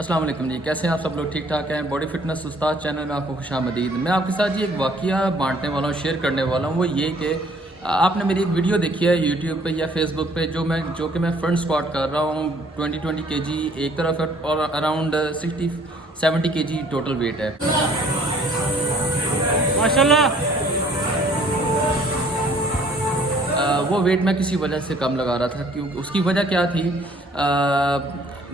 السلام علیکم جی، کیسے ہیں آپ سب لوگ؟ ٹھیک ٹھاک ہیں؟ باڈی فٹنس استاد چینل میں آپ کو خوش آمدید۔ میں آپ کے ساتھ جی ایک واقعہ بانٹنے والا ہوں، شیئر کرنے والا ہوں۔ وہ یہ کہ آپ نے میری ایک ویڈیو دیکھی ہے یوٹیوب پہ یا فیس بک پہ جو کہ میں فرنٹ اسکواٹ کر رہا ہوں 20 کے جی ایک طرف اور اراؤنڈ 60-70 کے جی ٹوٹل ویٹ ہے۔ ماشاءاللہ وہ ویٹ میں کسی وجہ سے کم لگا رہا تھا، کیونکہ اس کی وجہ کیا تھی؟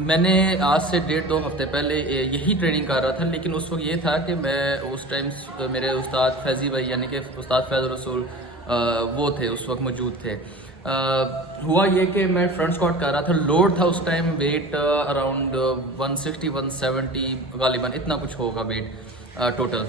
میں نے آج سے 1.5-2 ہفتے پہلے یہی ٹریننگ کر رہا تھا، لیکن اس وقت یہ تھا کہ میں اس ٹائم میرے استاد فیضی بھائی یعنی کہ استاد فیض رسول وہ تھے، اس وقت موجود تھے۔ ہوا یہ کہ میں فرنٹ اسکواٹ کر رہا تھا، لوڈ تھا اس ٹائم ویٹ اراؤنڈ 160-170 غالباً اتنا کچھ ہوگا ویٹ ٹوٹل۔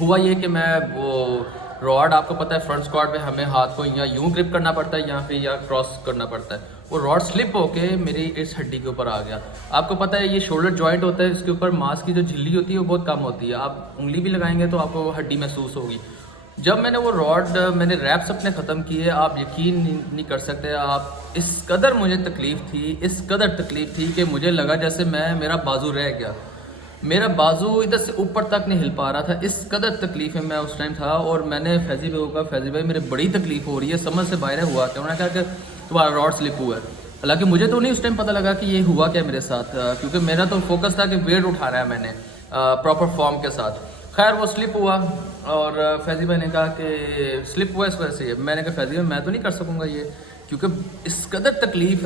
ہوا یہ کہ میں وہ راڈ، آپ کو پتہ ہے فرنٹ اسکواٹ میں ہمیں ہاتھ کو یا یوں گرپ کرنا پڑتا ہے یا پھر یا کراس کرنا پڑتا ہے، وہ راڈ سلپ ہو کے میری اس ہڈی کے اوپر آ گیا۔ آپ کو پتہ ہے یہ شولڈر جوائنٹ ہوتا ہے، اس کے اوپر ماس کی جو جھلی ہوتی ہے وہ بہت کم ہوتی ہے، آپ انگلی بھی لگائیں گے تو آپ کو ہڈی محسوس ہوگی۔ جب میں نے وہ راڈ، میں نے ریپس اپنے ختم کیے، آپ یقین نہیں کر سکتے، آپ اس قدر مجھے تکلیف تھی کہ مجھے لگا جیسے میرا بازو رہ گیا، میرا بازو ادھر سے اوپر تک نہیں ہل پا رہا تھا، اس قدر تکلیف میں اس ٹائم تھا۔ اور میں نے فیضی بھائی کو کہا، فیضی بھائی میرے بڑی تکلیف ہو رہی ہے، سمجھ سے باہر ہوا کہ انہوں نے کہا کہ تمہارا راڈ سلپ ہوا ہے۔ حالانکہ مجھے تو نہیں اس ٹائم پتہ لگا کہ یہ ہوا کیا میرے ساتھ، کیونکہ میرا تو فوکس تھا کہ ویٹ اٹھا رہا ہے میں نے پراپر فارم کے ساتھ۔ خیر وہ سلپ ہوا اور فیضی بھائی نے کہا کہ سلپ ہوا اس وجہ سے۔ میں نے کہا فیضی بھائی میں تو نہیں کر سکوں گا یہ، کیونکہ اس قدر تکلیف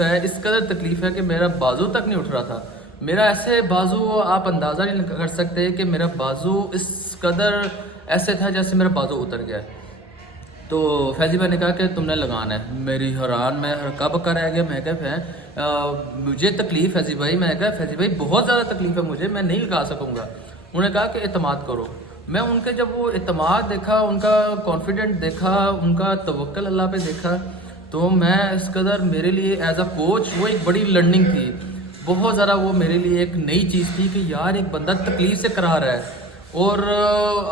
ہے کہ میرا بازو تک نہیں اٹھ رہا تھا۔ میرا ایسے بازو آپ اندازہ نہیں کر سکتے کہ میرا بازو اس قدر ایسے تھا جیسے میرا بازو اتر گیا ہے۔ تو فیضی بھائی نے کہا کہ تم نے لگانا ہے۔ میری حیران، میں کب کا رہ گیا، میں کہا مجھے تکلیف فیضی بھائی، میں کہا فیضی بھائی بہت زیادہ تکلیف ہے مجھے، میں نہیں لگا سکوں گا۔ انہوں نے کہا کہ اعتماد کرو۔ میں ان کے جب وہ اعتماد دیکھا، ان کا کانفیڈنٹ دیکھا، ان کا توکل اللہ پہ دیکھا، تو میں اس قدر میرے لیے ایز اے کوچ وہ ایک بڑی لرننگ تھی، بہت زیادہ وہ میرے لیے ایک نئی چیز تھی کہ یار ایک بندہ تکلیف سے کرا رہا ہے اور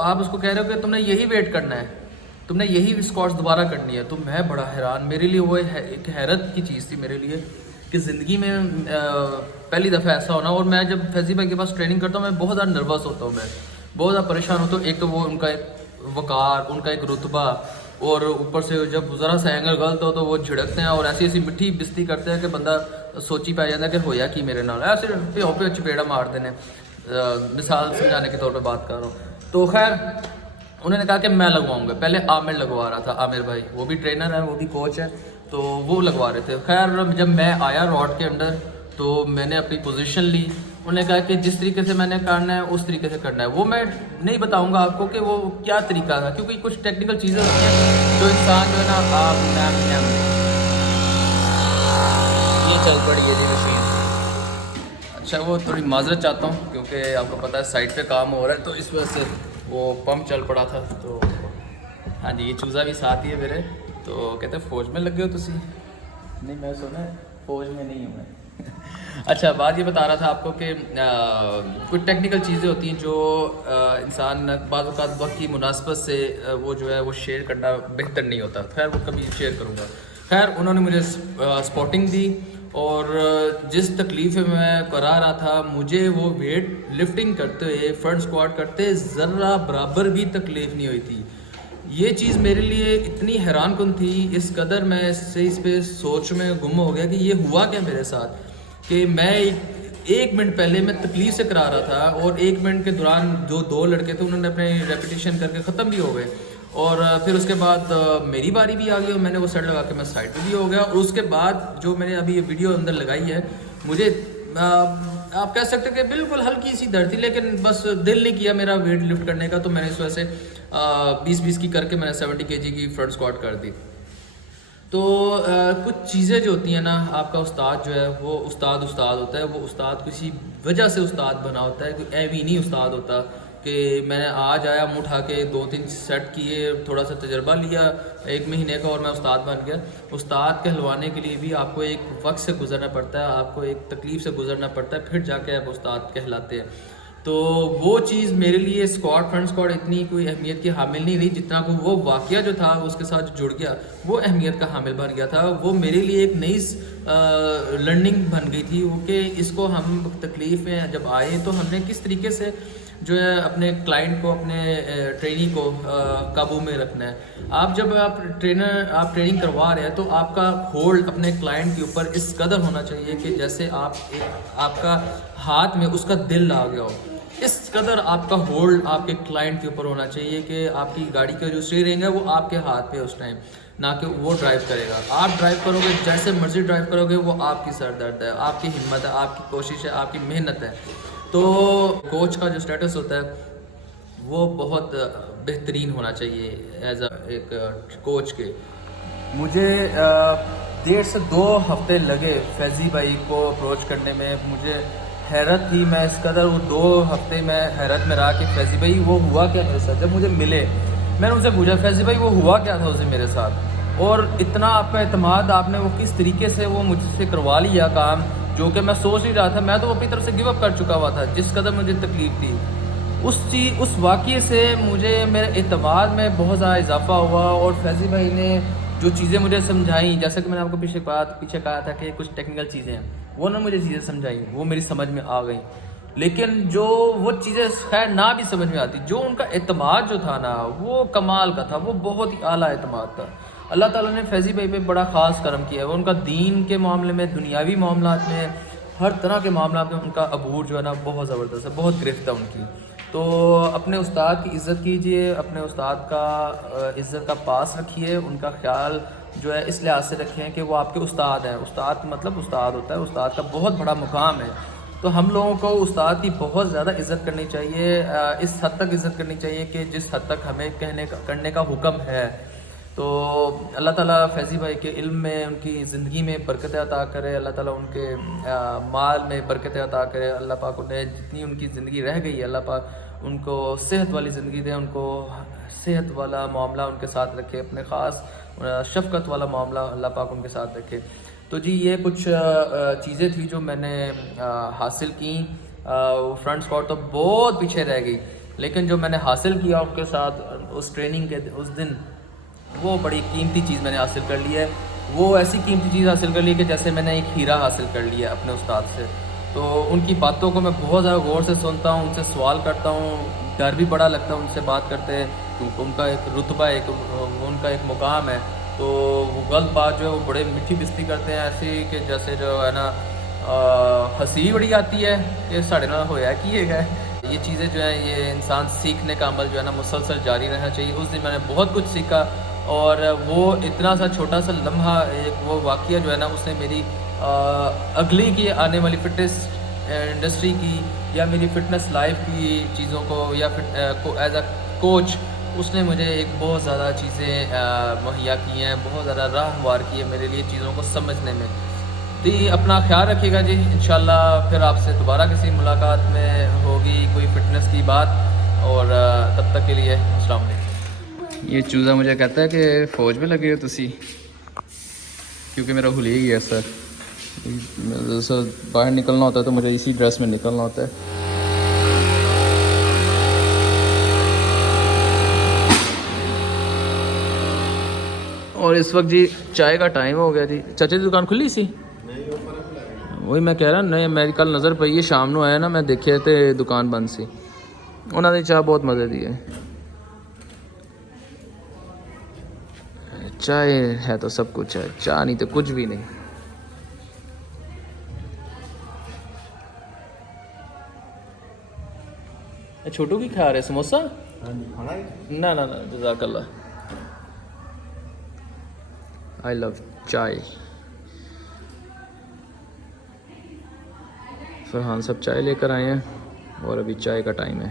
آپ اس کو کہہ رہے ہو کہ تم نے یہی ویٹ کرنا ہے، تم نے یہی اسکواٹس دوبارہ کرنی ہے۔ تو میں بڑا حیران، میرے لیے وہ ایک حیرت کی چیز تھی میرے لیے کہ زندگی میں پہلی دفعہ ایسا ہونا۔ اور میں جب فیضی بھائی کے پاس ٹریننگ کرتا ہوں میں بہت زیادہ نروس ہوتا ہوں، میں بہت زیادہ پریشان ہوتا ہوں۔ ایک تو وہ ان کا ایک وقار، ان کا ایک رتبہ، اور اوپر سے جب ذرا سا اینگل غلط ہو تو وہ جھڑکتے ہیں اور ایسی مٹھی بستی کرتے ہیں کہ بندہ سوچی پہ جاتا ہے کہ ہویا کی میرے نال، ایسے پہ چپیڑا مارتے ہیں۔ مثال سمجھانے کے طور پہ بات کر رہا ہوں۔ تو خیر انہوں نے کہا کہ میں لگواؤں گا۔ پہلے عامر لگوا رہا تھا، عامر بھائی وہ بھی ٹرینر ہے، وہ بھی کوچ ہے، تو وہ لگوا رہے تھے۔ خیر جب میں آیا راڈ کے اندر تو میں نے اپنی پوزیشن لی، انہوں نے کہا کہ جس طریقے سے میں نے کرنا ہے اس طریقے سے کرنا ہے۔ وہ میں نہیں بتاؤں گا آپ کو کہ وہ کیا طریقہ تھا، کیونکہ کچھ ٹیکنیکل چیزیں ہوتی ہیں جو انسان جو ہے نا یہ چل پڑی ہے جی مشین۔ اچھا وہ تھوڑی معذرت چاہتا ہوں کیونکہ آپ کو پتہ ہے سائٹ پہ کام ہو رہا ہے، تو اس وجہ سے وہ پمپ چل پڑا تھا۔ تو ہاں جی، یہ چوزا بھی ساتھ ہی ہے میرے، تو کہتے ہیں فوج میں لگ گئے ہو تسی؟ نہیں میں سنا ہے فوج میں نہیں ہوں میں۔ اچھا بات یہ بتا رہا تھا آپ کو کہ کچھ ٹیکنیکل چیزیں ہوتی ہیں جو انسان بعض اوقات وقت کی مناسبت سے وہ جو ہے وہ شیئر کرنا بہتر نہیں ہوتا۔ خیر وہ کبھی شیئر کروں گا۔ خیر انہوں نے مجھے سپورٹنگ دی اور جس تکلیف میں کرا رہا تھا، مجھے وہ ویٹ لفٹنگ کرتے ہوئے فرنٹ اسکواٹ کرتے ذرہ برابر بھی تکلیف نہیں ہوئی تھی۔ یہ چیز میرے لیے اتنی حیران کن تھی، اس قدر میں اس پہ سوچ میں گم ہو گیا کہ یہ ہوا کیا میرے ساتھ، کہ میں ایک منٹ پہلے میں تکلیف سے کرا رہا تھا اور ایک منٹ کے دوران جو 2 لڑکے تھے انہوں نے اپنے ریپیٹیشن کر کے ختم بھی ہو گئے، اور پھر اس کے بعد میری باری بھی آ گئی اور میں نے وہ سیٹ لگا کے میں سائڈ پہ بھی ہو گیا۔ اور اس کے بعد جو میں نے ابھی یہ ویڈیو اندر لگائی ہے، مجھے آپ کہہ سکتے کہ بالکل ہلکی سی درد تھی، لیکن بس دل نہیں کیا میرا ویٹ لفٹ کرنے کا، تو میں نے اس وجہ سے 20 کی کر کے میں نے 70 کے جی کی فرنٹ اسکواٹ کر دی۔ تو کچھ چیزیں جو ہوتی ہیں نا، آپ کا استاد جو ہے وہ استاد ہوتا ہے، وہ استاد کسی وجہ سے استاد بنا ہوتا ہے، کوئی ایوی نہیں استاد ہوتا کہ میں نے آج آیا منہ اٹھا کے 2-3 سیٹ کیے، تھوڑا سا تجربہ لیا 1 مہینے کا اور میں استاد بن گیا۔ استاد کہلوانے کے لیے بھی آپ کو ایک وقت سے گزرنا پڑتا ہے، آپ کو ایک تکلیف سے گزرنا پڑتا ہے، پھر جا کے آپ استاد کہلاتے ہیں۔ تو وہ چیز میرے لیے اسکواڈ فرنٹ اسکواڈ اتنی کوئی اہمیت کی حامل نہیں رہی جتنا کہ وہ واقعہ جو تھا اس کے ساتھ جڑ گیا وہ اہمیت کا حامل بن گیا تھا. وہ میرے لیے ایک نئی لرننگ بن گئی تھی وہ کہ اس کو ہم تکلیف میں جب آئے تو ہم نے کس طریقے سے جو ہے اپنے کلائنٹ کو اپنے ٹرینی کو قابو میں رکھنا ہے. آپ جب آپ ٹریننگ کروا رہے ہیں تو آپ کا ہولڈ اپنے کلائنٹ کے اوپر اس قدر ہونا چاہیے کہ جیسے آپ کا ہاتھ میں اس کا دل آ گیا ہو. اس قدر آپ کا ہولڈ آپ کے کلائنٹ کے اوپر ہونا چاہیے کہ آپ کی گاڑی کا جو اسٹیئرنگ ہے وہ آپ کے ہاتھ پہ اس ٹائم، نہ کہ وہ ڈرائیو کرے گا. آپ ڈرائیو کرو گے جیسے مرضی ڈرائیو کرو گے وہ آپ کی سر درد ہے، آپ کی ہمت ہے، آپ کی کوشش ہے، آپ کی محنت ہے. تو کوچ کا جو اسٹیٹس ہوتا ہے وہ بہت بہترین ہونا چاہیے ایز ایک کوچ کے. مجھے 1.5 سے 2 ہفتے لگے فیضی بھائی کو اپروچ کرنے میں. مجھے حیرت تھی، میں اس قدر وہ 2 ہفتے میں حیرت میں رہا کہ فیضی بھائی وہ ہوا کیا میرے ساتھ. جب مجھے ملے میں نے ان سے پوچھا فیضی بھائی وہ ہوا کیا تھا اسے میرے ساتھ، اور اتنا آپ کا اعتماد آپ نے وہ کس طریقے سے وہ مجھ سے کروا لیا کام جو کہ میں سوچ نہیں رہا تھا. میں تو اپنی طرف سے گیو اپ کر چکا ہوا تھا جس قدر مجھے تکلیف تھی. اس واقعے سے مجھے میرے اعتماد میں بہت زیادہ اضافہ ہوا. اور فیضی بھائی نے جو چیزیں مجھے سمجھائیں، جیسا کہ میں نے آپ کو پیچھے کہا تھا کہ کچھ ٹیکنیکل چیزیں ہیں، وہ نے مجھے چیزیں سمجھائیں، وہ میری سمجھ میں آ گئیں. لیکن جو وہ چیزیں خیر نہ بھی سمجھ میں آتی، جو ان کا اعتماد جو تھا نا وہ کمال کا تھا، وہ بہت ہی اعلیٰ اعتماد تھا. اللہ تعالیٰ نے فیضی بھائی پہ بڑا خاص کرم کیا ہے. وہ ان کا دین کے معاملے میں، دنیاوی معاملات میں، ہر طرح کے معاملات میں ان کا عبور جو ہے نا بہت زبردست ہے، بہت گرفت ہے ان کی. تو اپنے استاد کی عزت کیجئے، اپنے استاد کا عزت کا پاس رکھیے. ان کا خیال جو ہے اس لحاظ سے رکھیں کہ وہ آپ کے استاد ہیں. استاد مطلب استاد ہوتا ہے، استاد کا بہت بڑا مقام ہے. تو ہم لوگوں کو استاد کی بہت زیادہ عزت کرنی چاہیے، اس حد تک عزت کرنی چاہیے کہ جس حد تک ہمیں کرنے کا حکم ہے. تو اللہ تعالیٰ فیضی بھائی کے علم میں، ان کی زندگی میں برکت عطا کرے. اللہ تعالیٰ ان کے مال میں برکت عطا کرے. اللہ پاک انہیں جتنی ان کی زندگی رہ گئی ہے اللہ پاک ان کو صحت والی زندگی دے، ان کو صحت والا معاملہ ان کے ساتھ رکھے، اپنے خاص شفقت والا معاملہ اللہ پاک ان کے ساتھ رکھے. تو جی یہ کچھ چیزیں تھیں جو میں نے حاصل کیں. فرنٹ اسکواڈ تو بہت پیچھے رہ گئی، لیکن جو میں نے حاصل کیا ان کے ساتھ اس ٹریننگ کے اس دن، وہ بڑی قیمتی چیز میں نے حاصل کر لی ہے. وہ ایسی قیمتی چیز حاصل کر لی کہ جیسے میں نے ایک ہیرا حاصل کر لیا ہے اپنے استاد سے. تو ان کی باتوں کو میں بہت زیادہ غور سے سنتا ہوں، ان سے سوال کرتا ہوں. ڈر بھی بڑا لگتا ہے ان سے بات کرتے ہیں کیونکہ ان کا ایک رتبہ ہے، ان کا ایک مقام ہے. تو وہ غلط بات جو ہے وہ بڑے میٹھی بستی کرتے ہیں، ایسی کہ جیسے جو ہے نا ہنسی بڑی آتی ہے کہ ساڑھے نہ ہویا کیے گئے. یہ چیزیں جو ہیں یہ انسان سیکھنے کا عمل جو ہے نا مسلسل جاری رہنا چاہیے. اس دن میں نے بہت کچھ سیکھا، اور وہ اتنا سا چھوٹا سا لمحہ، ایک وہ واقعہ جو ہے نا اس نے میری اگلی کی آنے والی فٹنس انڈسٹری کی یا میری فٹنس لائف کی چیزوں کو یا ایز اے کوچ اس نے مجھے ایک بہت زیادہ چیزیں مہیا کی ہیں، بہت زیادہ راہ ہموار کی ہے میرے لیے چیزوں کو سمجھنے میں. جی اپنا خیال رکھیے گا جی. انشاءاللہ پھر آپ سے دوبارہ کسی ملاقات میں ہوگی کوئی فٹنس کی بات، اور تب تک کے لیے السلام علیکم. یہ چوزا مجھے کہتا ہے کہ فوج میں لگے ہو تسی، کیونکہ میرا بھول ہی گیا سر. باہر نکلنا ہوتا ہے تو مجھے اسی ڈریس میں نکلنا ہوتا ہے. اور اس وقت جی چائے کا ٹائم ہو گیا جی. چاچا دی دکان کھلی سی؟ وہی میں کہہ رہا نہیں، میری کل نظر پئی ہے شام نو آیا نا میں دیکھے تے دکان بند سی. انہوں نے چائے بہت مزے دی ہے. چائے ہے تو سب کچھ ہے، چائے نہیں تو کچھ بھی نہیں. چھوٹو کی کھا رہے سموسا؟ نہ جزاک اللہ. آئی لو چائے. فرحان صاحب چائے لے کر آئے ہیں اور ابھی چائے کا ٹائم ہے.